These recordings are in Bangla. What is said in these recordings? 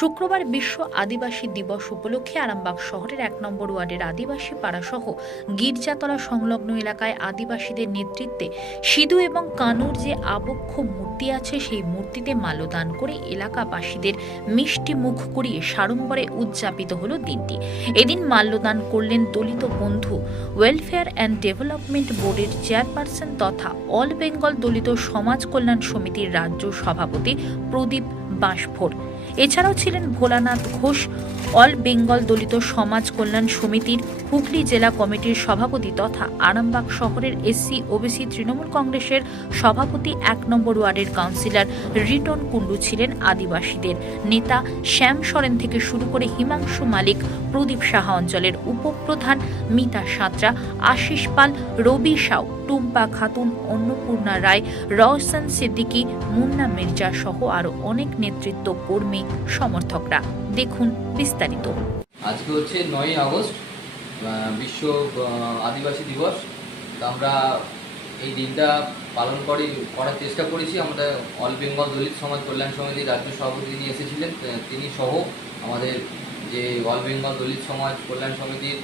শুক্রবার বিশ্ব আদিবাসী দিবস উপলক্ষে আরামবাগ শহরের এক নম্বর ওয়ার্ডের আদিবাসী পাড়াসহ গির্জাতলা সংলগ্ন এলাকায় আদিবাসীদের নেতৃত্বে সিধু এবং কানুর যে আবক্ষ মূর্তি আছে, সেই মূর্তিতে মাল্যদান করে এলাকাবাসীদের মিষ্টি মুখ করিয়ে সাড়ম্বরে উদযাপিত হলো দিনটি। এদিন মাল্যদান করলেন Dalit Bandhu welfare and development বোর্ডের চেয়ারপারসন তথা অল বেঙ্গল দলিত সমাজ কল্যাণ সমিতির রাজ্য সভাপতি প্রদীপ বাঁশভোর এছাড়াও ছিলেন ভোলানাথ ঘোষ, অল বেঙ্গল দলিত সমাজ কল্যাণ সমিতির হুগলি জেলা কমিটির সভাপতি তথা আরামবাগ শহরের এসসি, ওবিসি, তৃণমূল কংগ্রেসের সভাপতি এক নম্বর ওয়ার্ডের কাউন্সিলর রিটন কুণ্ডু ছিলেন আদিবাসীদের নেতা। শ্যাম সরেন থেকে শুরু করে হিমাংশু মালিক, প্রদীপ সাহা অঞ্চলের উপপ্রধান মিতা সাঁতরা, আশিস পাল, রবি সাউ, টুম্পা খাতুন, অন্নপূর্ণা রায়, রওশন সিদ্দিকী, মুন্না মির্জা সহ আরও অনেক নেতৃত্ব কর্মী সমর্থকরা। দেখুন বিস্তারিত। আজকে হচ্ছে নয়ই আগস্ট বিশ্ব আদিবাসী দিবস। আমরা এই দিনটা পালন করে, করার চেষ্টা করেছি। আমরা অল বেঙ্গল দলিত সমাজ কল্যাণ সমিতির রাজ্য সভাপতি যিনি এসেছিলেন তিনি সহ আমাদের যে অল বেঙ্গল দলিত সমাজ কল্যাণ সমিতির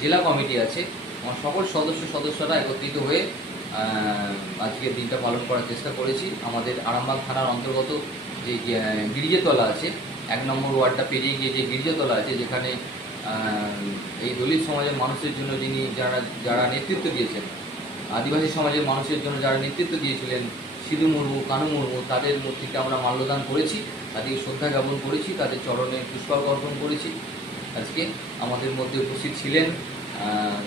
জেলা কমিটি আছে, আমার সকল সদস্য সদস্যরা একত্রিত হয়ে আজকের দিনটা পালন করার চেষ্টা করেছি। আমাদের আরামবাগ থানার অন্তর্গত যে গিরিজেতলা আছে, এক নম্বর ওয়ার্ডটা পেরিয়ে গিয়ে যে গির্জাতলা আছে, যেখানে এই দলিত সমাজের মানুষের জন্য যিনি যারা যারা নেতৃত্ব দিয়েছেন, আদিবাসী সমাজের মানুষের জন্য যারা নেতৃত্ব দিয়েছিলেন, সিধু মুর্মু, কানু মুর্মু, তাদের মূর্তিতে আমরা মাল্যদান করেছি তাদেরকে শ্রদ্ধা জ্ঞাপন করেছি, তাদের চরণে পুষ্পার্ঘ অর্পণ করেছি। আজকে আমাদের মধ্যে উপস্থিত ছিলেন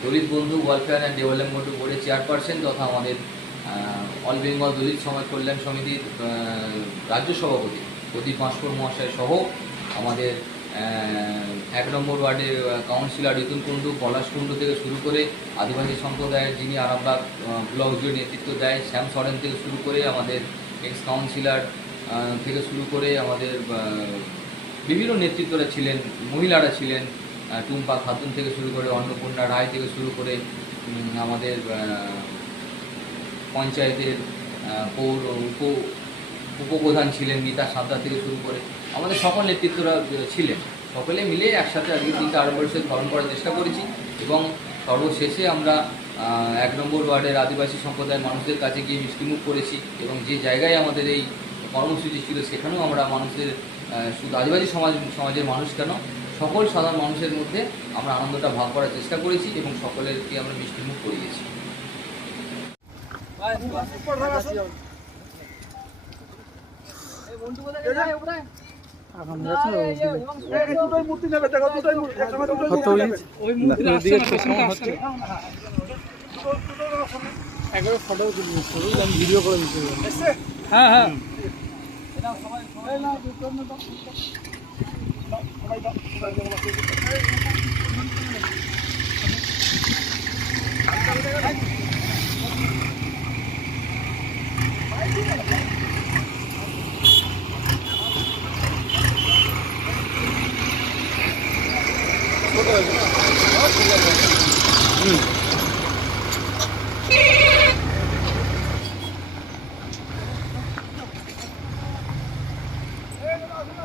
Dalit Bandhu welfare and development বোর্ডের চেয়ারপারসন তথা আমাদের অল বেঙ্গল দলিত সমাজ কল্যাণ সমিতির রাজ্য সভাপতি প্রদীপ মাস্কর মহাশয় সহ আমাদের এক নম্বর ওয়ার্ডে কাউন্সিলর ঋতুল কুণ্ডু, পলাশ কুণ্ডু থেকে শুরু করে আদিবাসী সম্প্রদায়ের যিনি আরামবাগ ব্লক জুড়ে নেতৃত্ব দেয়, শ্যাম সরেন থেকে শুরু করে আমাদের এক্স কাউন্সিলর থেকে শুরু করে আমাদের বিভিন্ন নেতৃত্বরা ছিলেন, মহিলারা ছিলেন টুম্পা খাতুন থেকে শুরু করে অন্নপূর্ণা রায় থেকে শুরু করে আমাদের পঞ্চায়েতের পৌর উপ, উপপ্রধান ছিলেন মিতা সাঁতরা থেকে শুরু করে আমাদের সকল নেতৃত্বরা ছিলেন। সকলে মিলে একসাথে আজকের দিনটা আরম্ভের সাথে পালন করার চেষ্টা করেছি এবং সর্বশেষে আমরা এক নম্বর ওয়ার্ডের আদিবাসী সম্প্রদায়ের মানুষদের কাছে গিয়ে মিষ্টিমুখ করেছি এবং যে জায়গায় আমাদের এই কর্মসূচি ছিল সেখানেও আমরা মানুষের শুধু আদিবাসী সমাজ, সমাজের মানুষ কেন, সকল সাধারণ মানুষের মধ্যে আমরা আনন্দটা ভাগ করার চেষ্টা করেছি এবং সকলেরকে আমরা মিষ্টিমুখ করিয়েছি। ভিডিও করে দিতে? হ্যাঁ হ্যাঁ দাও, সবাই দাও, চোখ কেমন হচ্ছে না ওই এই, এই দুটোই মূর্তি নেবে দেখো দুটোই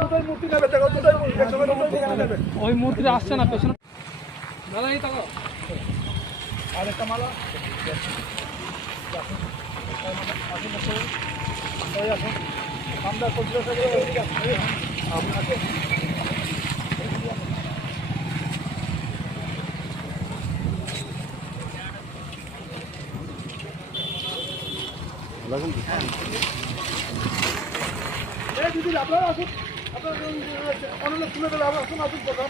দুটোই মূর্তি নেবে ওই মূর্তিটা আসছে না পেছনে। দাদা এই তাকাও। আর একটা মালা। আসুন আসুন এই আসুন আমরা করছি আপনি আসুন এই দিদি, আপনারা আসুন। আপনারা অনেক তুলে দেবে আসুন আসুন কথা